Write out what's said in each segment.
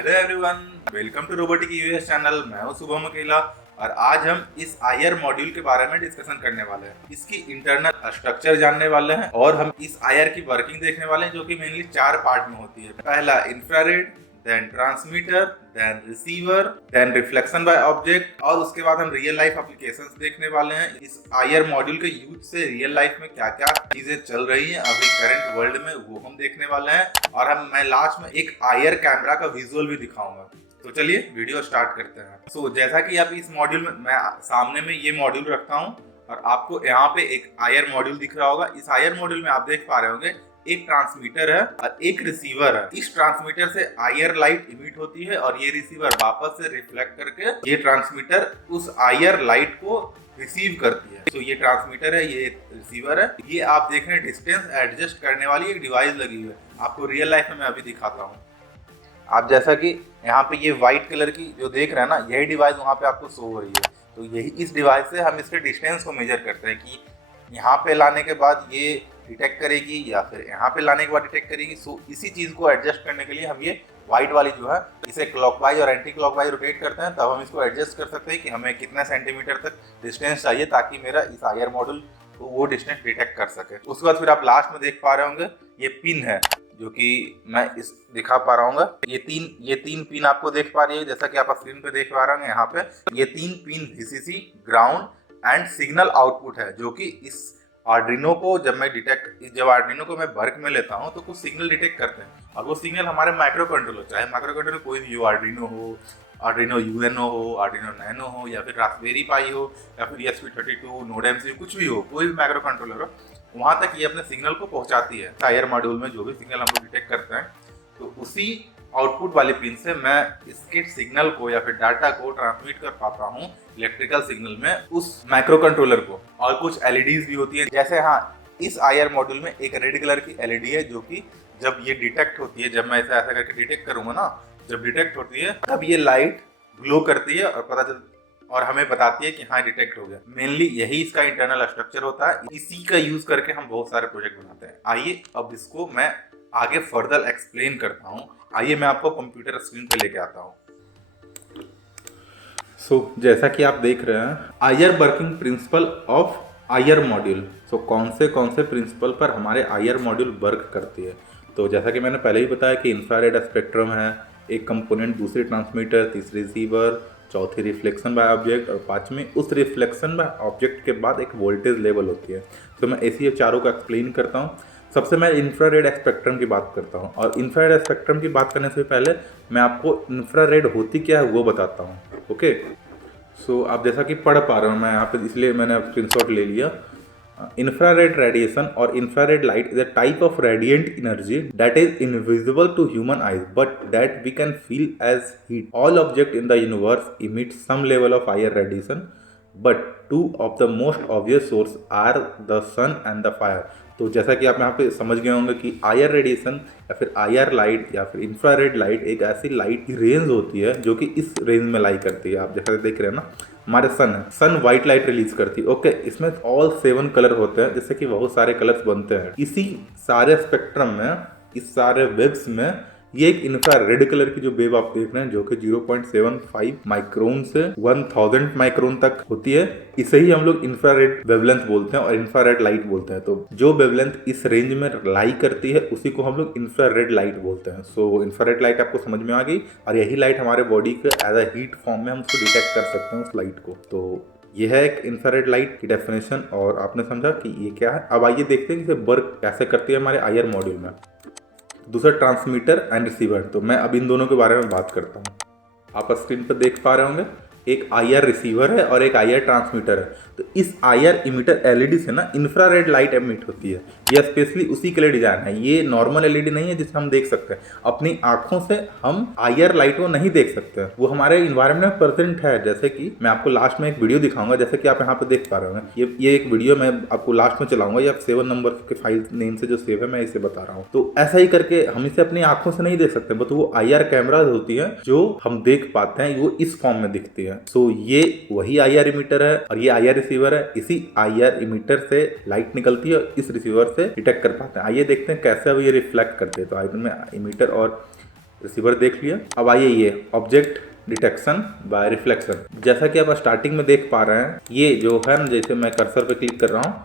Hello everyone, welcome to robotic us channel. मैं हूं शुभम अकेला और आज हम इस आईआर मॉड्यूल के बारे में डिस्कशन करने वाले हैं। इसकी इंटरनल स्ट्रक्चर जानने वाले हैं और हम इस आईआर की वर्किंग देखने वाले हैं, जो कि मेनली 4 पार्ट में होती है। पहला infrared, then transmitter, then receiver, then reflection by object और उसके बाद हम रियल लाइफ एप्लीकेशंस देखने वाले हैं। इस आईआर मॉड्यूल के यूज से रियल लाइफ में क्या क्या चीजें चल रही हैं अभी करंट वर्ल्ड में, वो हम देखने वाले हैं। और मैं लास्ट में एक आईआर कैमरा का विजुअल भी दिखाऊंगा। तो चलिए वीडियो स्टार्ट करते हैं। जैसा कि आप इस मॉड्यूल में, मैं सामने में ये मॉड्यूल रखता हूँ और आपको यहाँ पे एक आईआर मॉड्यूल दिख रहा होगा। इस आईआर मॉड्यूल में आप देख पा रहे होंगे एक ट्रांसमीटर है और एक रिसीवर है। इस ट्रांसमीटर से आईआर लाइट इमिट होती है और ये रिसीवर वापस से रिफ्लेक्ट करके ये ट्रांसमीटर उस आईआर लाइट को रिसीव करती है। तो ये ट्रांसमीटर है, ये रिसीवर है। ये आप देख रहे हैं डिस्टेंस एडजस्ट करने वाली एक डिवाइस लगी हुई है। आपको रियल लाइफ में मैं अभी दिखाता हूँ। आप जैसा कि यहाँ पे ये व्हाइट कलर की जो देख रहे हैं ना, यही डिवाइस वहाँ पे आपको शो हो रही है। तो यही इस डिवाइस से हम इसके डिस्टेंस को मेजर करते हैं कि यहाँ पे लाने के बाद ये डिटेक्ट करेगी या फिर यहाँ पे लाने के बाद डिटेक्ट करेगी। सो इसी चीज़ को एडजस्ट करने के लिए हम ये व्हाइट वाली जो है इसे क्लॉकवाइज और एंटी क्लॉकवाइज रोटेट करते हैं। तब हम इसको एडजस्ट कर सकते हैं कि हमें कितना सेंटीमीटर तक डिस्टेंस चाहिए ताकि मेरा इस आईआर मॉड्यूल वो डिस्टेंस डिटेक्ट कर सके। उसके बाद फिर आप लास्ट में देख पा रहे होंगे ये पिन है, जो कि मैं इस दिखा पा रहा हूँ। ये तीन पिन आपको देख पा रही है, जैसा कि आप स्क्रीन पे देख पा रहे होंगे। यहाँ पे ये 3 pin VCC, ground and signal output है, जो कि इस आर्डिनो को जब आर्डिनो को मैं वर्क में लेता हूँ तो कुछ सिग्नल डिटेक्ट करते हैं। और वो सिग्नल हमारे माइक्रो कंट्रोलर, चाहे माइक्रो कंट्रोलर कोई भी हो, आर्डिनो हो, आर्डिनो यूएनओ हो, आर्डिनो नैनो हो, या फिर रास्पबेरी पाई हो, या फिर ESP32, नोड MCU, कुछ भी हो, कोई भी माइक्रो कंट्रोलर हो, वहां तक ये अपने सिग्नल को पहुंचाती है। आईआर मॉड्यूल में जो भी सिग्नल हम लोग डिटेक्ट करते हैं, तो उसी आउटपुट वाले पिन से मैं इसके सिग्नल को या फिर डाटा को ट्रांसमिट कर पाता हूँ इलेक्ट्रिकल सिग्नल में उस माइक्रो कंट्रोलर को। और कुछ LEDs भी होती है, जैसे इस आईआर मॉड्यूल में एक रेड कलर की LED है, जो कि जब ये डिटेक्ट होती है, जब मैं ऐसा करके डिटेक्ट करूंगा ना, जब डिटेक्ट होती है तब ये लाइट ग्लो करती है और हमें बताती है कि हाँ डिटेक्ट हो गया। मेनली यही इसका इंटरनल स्ट्रक्चर होता है। इसी का यूज करके हम बहुत सारे प्रोजेक्ट बनाते हैं। आइए अब इसको मैं आगे फर्दर एक्सप्लेन करता हूँ। आइए मैं आपको कंप्यूटर स्क्रीन पे लेके आता हूँ। जैसा कि आप देख रहे हैं, IR working principle of IR module. कौन से प्रिंसिपल पर हमारे आईआर मॉड्यूल वर्क करती है। तो जैसा कि मैंने पहले ही बताया कि इंफ्रारेड स्पेक्ट्रम है, एक कंपोनेंट, दूसरी ट्रांसमीटर, तीसरी रिसीवर, चौथी रिफ्लेक्शन बाय ऑब्जेक्ट और पांचवी उस रिफ्लेक्शन बाय ऑब्जेक्ट के बाद एक वोल्टेज लेवल होती है। तो मैं ऐसी चारों का एक्सप्लेन करता हूँ। सबसे मैं इंफ्रारेड स्पेक्ट्रम की बात करता हूँ, और इंफ्रारेड स्पेक्ट्रम की बात करने से पहले मैं आपको इंफ्रारेड होती क्या है वो बताता हूँ। ओके, आप जैसा कि पढ़ पा रहे हो, मैं यहाँ पे इसलिए मैंने स्क्रीनशॉट ले लिया। Infrared radiation or infrared light is a type of radiant energy that is invisible to human eyes but that we can feel as heat. All objects in the universe emit some level of IR radiation, but two of the most obvious sources are the sun and the fire. तो जैसा कि आप यहाँ पे समझ गए होंगे कि आईआर रेडिएशन या फिर आईआर लाइट या फिर इंफ्रारेड लाइट एक ऐसी लाइट की रेंज होती है जो कि इस रेंज में लाई करती है। आप जैसा देख रहे हैं ना, हमारे सन व्हाइट लाइट रिलीज करती है। ओके, इसमें ऑल 7 कलर होते हैं, जैसे कि बहुत सारे कलर्स बनते हैं। इसी सारे स्पेक्ट्रम में, इस सारे वेव्स में ये एक इंफ्रारेड कलर की जो वेव आप देख रहे हैं, जो कि 0.75 माइक्रोन से 1000 माइक्रोन तक होती है, इसे ही हम लोग इंफ्रारेड वेवलेंथ बोलते हैं और इंफ्रारेड लाइट बोलते हैं। तो जो वेवलेंथ इस रेंज में लाई करती है उसी को हम लोग इंफ्रारेड लाइट बोलते हैं। इंफ्रारेड लाइट आपको समझ में आ गई, और यही लाइट हमारे बॉडी के एज अ हीट फॉर्म में हम उसको डिटेक्ट कर सकते हैं, उस लाइट को। तो यह है एक इंफ्रारेड लाइट की डेफिनेशन, और आपने समझा कि ये क्या है। अब आइए देखते हैं कि इसे वर्क कैसे करती है हमारे आईआर मॉड्यूल में। दूसरा ट्रांसमीटर एंड रिसीवर। तो मैं अब इन दोनों के बारे में बात करता हूँ। आप स्क्रीन पर देख पा रहे होंगे, एक आईआर रिसीवर है और एक आईआर ट्रांसमीटर है। तो इस आईआर इमिटर एलईडी से ना इंफ्रारेड लाइट एमिट होती है। यह स्पेशली उसी के लिए डिजाइन है। ये नॉर्मल एलईडी नहीं है जिसे हम देख सकते हैं अपनी आंखों से। हम आईआर लाइट को नहीं देख सकते, वो हमारे इन्वायरमेंट में प्रेजेंट है। जैसे कि मैं आपको लास्ट में एक वीडियो दिखाऊंगा, जैसे कि आप यहाँ पे देख पा रहे होंगे। ये एक वीडियो मैं आपको लास्ट में चलाऊंगा। ये 7 नंबर के फाइल नेम से जो सेव है, मैं इसे बता रहा हूँ। तो ऐसा ही करके हम इसे अपनी आंखों से नहीं देख सकते, बट वो आईआर कैमरा होती है जो हम देख पाते हैं, वो इस फॉर्म में दिखती है। ये वही आईआर इमीटर है और ये आईआर रिसीवर है। इसी आईआर इमीटर से लाइट निकलती है और इस रिसीवर से डिटेक्ट कर पाते हैं। आइए देखते हैं कैसे अब ये रिफ्लेक्ट करते हैं। तो आइए में इमीटर और रिसीवर देख लिया। अब आइए ये ऑब्जेक्ट डिटेक्शन बाय रिफ्लेक्शन, जैसा कि आप स्टार्टिंग में देख पा रहे हैं, ये जो है ना, जैसे मैं कर्सर पे क्लिक कर रहा हूँ,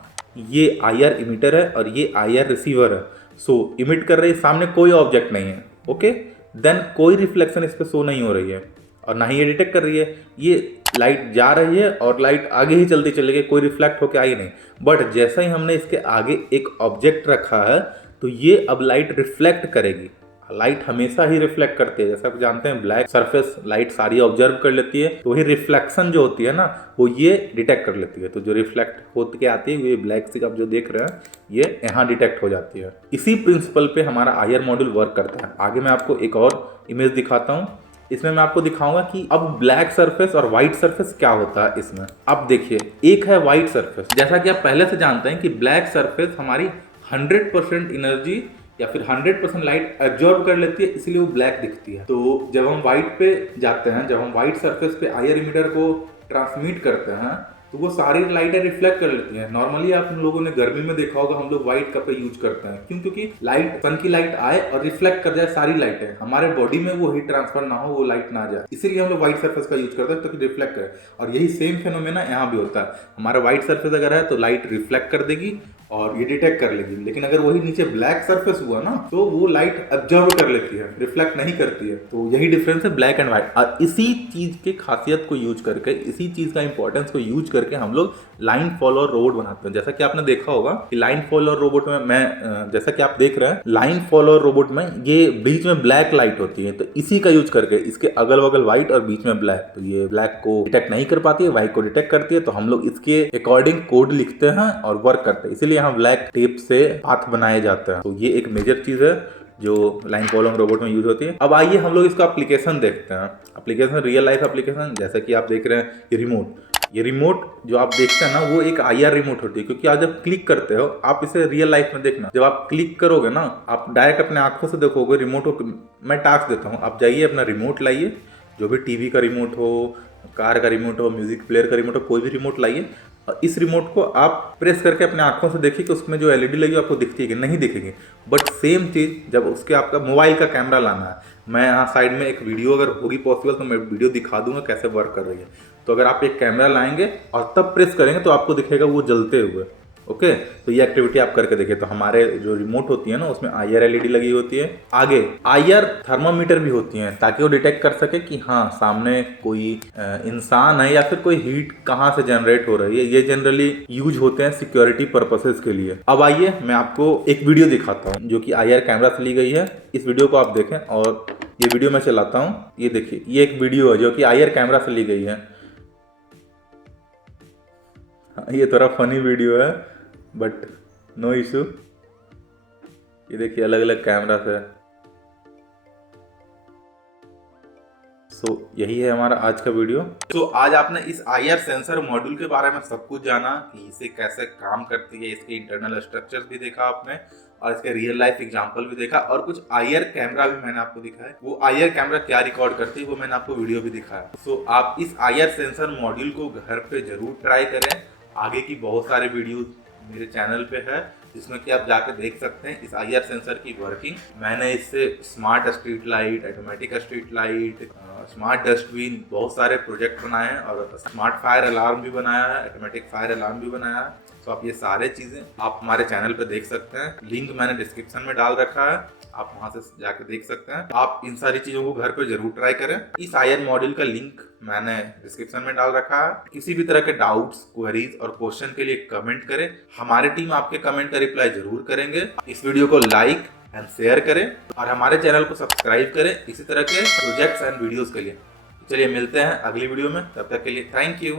ये IR इमिटर है और ये IR रिसीवर है। सो इमिट कर रही है, सामने कोई ऑब्जेक्ट नहीं है, ओके, देन कोई रिफ्लेक्शन इस पर शो नहीं हो रही है और ना ही ये डिटेक्ट कर रही है। ये लाइट जा रही है और लाइट आगे ही चलती चली गई, कोई रिफ्लेक्ट होकर आई नहीं। बट जैसा ही हमने इसके आगे एक ऑब्जेक्ट रखा है तो ये अब लाइट रिफ्लेक्ट करेगी। लाइट हमेशा ही रिफ्लेक्ट करती है, जैसा आप जानते हैं ब्लैक सरफेस लाइट सारी ऑब्जर्व कर लेती है, तो वही रिफ्लेक्शन जो होती है ना वो ये डिटेक्ट कर लेती है। तो जो रिफ्लेक्ट होती के आती है ये ब्लैक से आप जो देख रहे हैं ये यहाँ डिटेक्ट हो जाती है। इसी प्रिंसिपल पे हमारा IR मॉड्यूल वर्क करता है। आगे मैं आपको एक और इमेज दिखाता हूँ, इसमें मैं आपको दिखाऊंगा कि अब ब्लैक सरफेस और व्हाइट सरफेस क्या होता है इसमें। अब देखिए, एक है व्हाइट सरफेस, जैसा कि आप पहले से जानते हैं कि ब्लैक सरफेस हमारी 100% एनर्जी या फिर 100% लाइट एब्जॉर्ब कर लेती है, इसलिए वो ब्लैक दिखती है। तो जब हम व्हाइट पे जाते हैं, जब हम व्हाइट सरफेस पे IR इमिटर को ट्रांसमिट करते हैं तो वो सारी लाइटें रिफ्लेक्ट कर लेती हैं। नॉर्मली आप लोगों ने गर्मी में देखा होगा हम लोग व्हाइट कपड़े यूज करते हैं, क्यों? क्योंकि लाइट, सन की लाइट आए और रिफ्लेक्ट कर जाए सारी लाइटें, हमारे बॉडी में वो हीट ट्रांसफर ना हो, वो लाइट ना जाए, इसीलिए हम लोग व्हाइट सरफेस का यूज करते हैं ताकि रिफ्लेक्ट करे। और यही सेम फेनोमेना यहाँ भी होता है। हमारा व्हाइट सरफेस अगर है तो लाइट रिफ्लेक्ट कर देगी और ये डिटेक्ट कर लेगी, लेकिन अगर वही नीचे ब्लैक सरफेस हुआ ना तो वो लाइट एब्जॉर्ब कर लेती है, रिफ्लेक्ट नहीं करती है। तो यही डिफरेंस है ब्लैक एंड व्हाइट। और इसी चीज के खासियत को यूज करके, इसी चीज का इंपॉर्टेंस को यूज करके हम लोग लाइन फॉलोअर रोबोट बनाते हैं। जैसा कि आपने देखा होगा कि लाइन फॉलोअर रोबोट में मैं जैसा कि आप देख रहे हैं, लाइन फॉलोअर रोबोट में ये बीच में ब्लैक लाइट होती है, तो इसी का यूज करके इसके अगल बगल व्हाइट और बीच में ब्लैक, तो ये ब्लैक को डिटेक्ट नहीं कर पाती है, व्हाइट को डिटेक्ट करती है। तो हम लोग इसके अकॉर्डिंग कोड लिखते हैं और वर्क करते हैं, इसीलिए यहाँ ब्लैक टेप से पाथ बनाए जाते हैं। तो ये एक मेजर चीज है जो लाइन फॉलोइंग रोबोट में यूज होती है। अब आइए हम लोग इसका एप्लीकेशन देखते हैं। एप्लीकेशन, रियल लाइफ एप्लीकेशन, जैसा कि आप देख रहे हैं ये रिमोट जो आप देखते हैं ना वो एक IR रिमोट होती है, क्योंकि आप जब क्लिक करते हो, आप इसे रियल लाइफ में देखना, जब आप क्लिक करोगे ना आप डायरेक्ट अपने आंखों से देखोगे रिमोट को। मैं टास्क देता हूँ, आप जाइए अपना रिमोट लाइए, जो भी टीवी का रिमोट हो, कार का रिमोट हो, म्यूजिक प्लेयर का रिमोट हो, कोई भी रिमोट लाइए और इस रिमोट को आप प्रेस करके अपने आंखों से देखिए कि उसमें जो LED लगी आपको दिखती है कि नहीं दिखेगी। बट सेम चीज़ जब उसके आपका मोबाइल का कैमरा लाना है, मैं यहाँ साइड में एक वीडियो अगर होगी पॉसिबल तो मैं वीडियो दिखा दूंगा कैसे वर्क कर रही है। तो अगर आप एक कैमरा लाएंगे और तब प्रेस करेंगे तो आपको दिखेगा वो जलते हुए, ओके। तो ये एक्टिविटी आप करके देखिए। तो हमारे जो रिमोट होती है ना उसमें IR LED लगी होती है, आगे IR थर्मामीटर भी होती हैं ताकि वो डिटेक्ट कर सके कि हाँ सामने कोई इंसान है या फिर कोई हीट कहाँ से जनरेट हो रही है। ये जनरली यूज होते हैं सिक्योरिटी पर्पसेस के लिए। अब आइए मैं आपको एक वीडियो दिखाता हूँ जो कि IR कैमरा से ली गई है। इस वीडियो को आप देखें और ये वीडियो मैं चलाता हूँ। ये देखिए, ये एक वीडियो है जो कि IR कैमरा से ली गई है। ये थोड़ा फनी वीडियो है बट नो इशू। ये देखिए अलग अलग कैमरा से। यही है हमारा आज का वीडियो। आज आपने इस IR सेंसर मॉड्यूल के बारे में सब कुछ जाना कि इसे कैसे काम करती है, इसके इंटरनल स्ट्रक्चर्स भी देखा आपने और इसके रियल लाइफ एग्जांपल भी देखा और कुछ IR कैमरा भी मैंने आपको दिखाया। वो IR कैमरा क्या रिकॉर्ड करती है वो मैंने आपको वीडियो भी दिखाया। आप इस IR सेंसर मॉड्यूल को घर पे जरूर ट्राई करें। आगे की बहुत सारे वीडियो मेरे चैनल पे है जिसमें कि आप जाकर देख सकते हैं इस IR सेंसर की वर्किंग। मैंने इससे smart street light, automatic street light, smart dustbin, बहुत सारे प्रोजेक्ट बनाए हैं और स्मार्ट फायर अलार्म भी बनाया है, ऑटोमेटिक फायर अलार्म भी बनाया है। तो आप ये सारे चीज़ें आप हमारे चैनल पे देख सकते हैं। लिंक मैंने डिस्क्रिप्शन में डाल रखा है, आप वहां से जाके देख सकते हैं। आप इन सारी चीज़ों को घर पे जरूर ट्राई करें। इस IR मॉड्यूल का लिंक मैंने डिस्क्रिप्शन में डाल रखा है। किसी भी तरह के डाउट्स, क्वेरीज और क्वेश्चन के लिए कमेंट करें, हमारी टीम आपके कमेंट का रिप्लाई जरूर करेंगे। इस वीडियो को लाइक एंड शेयर करें और हमारे चैनल को सब्सक्राइब करें इसी तरह के प्रोजेक्ट्स एंड वीडियोस के लिए। चलिए मिलते हैं अगली वीडियो में, तब तक के लिए थैंक यू।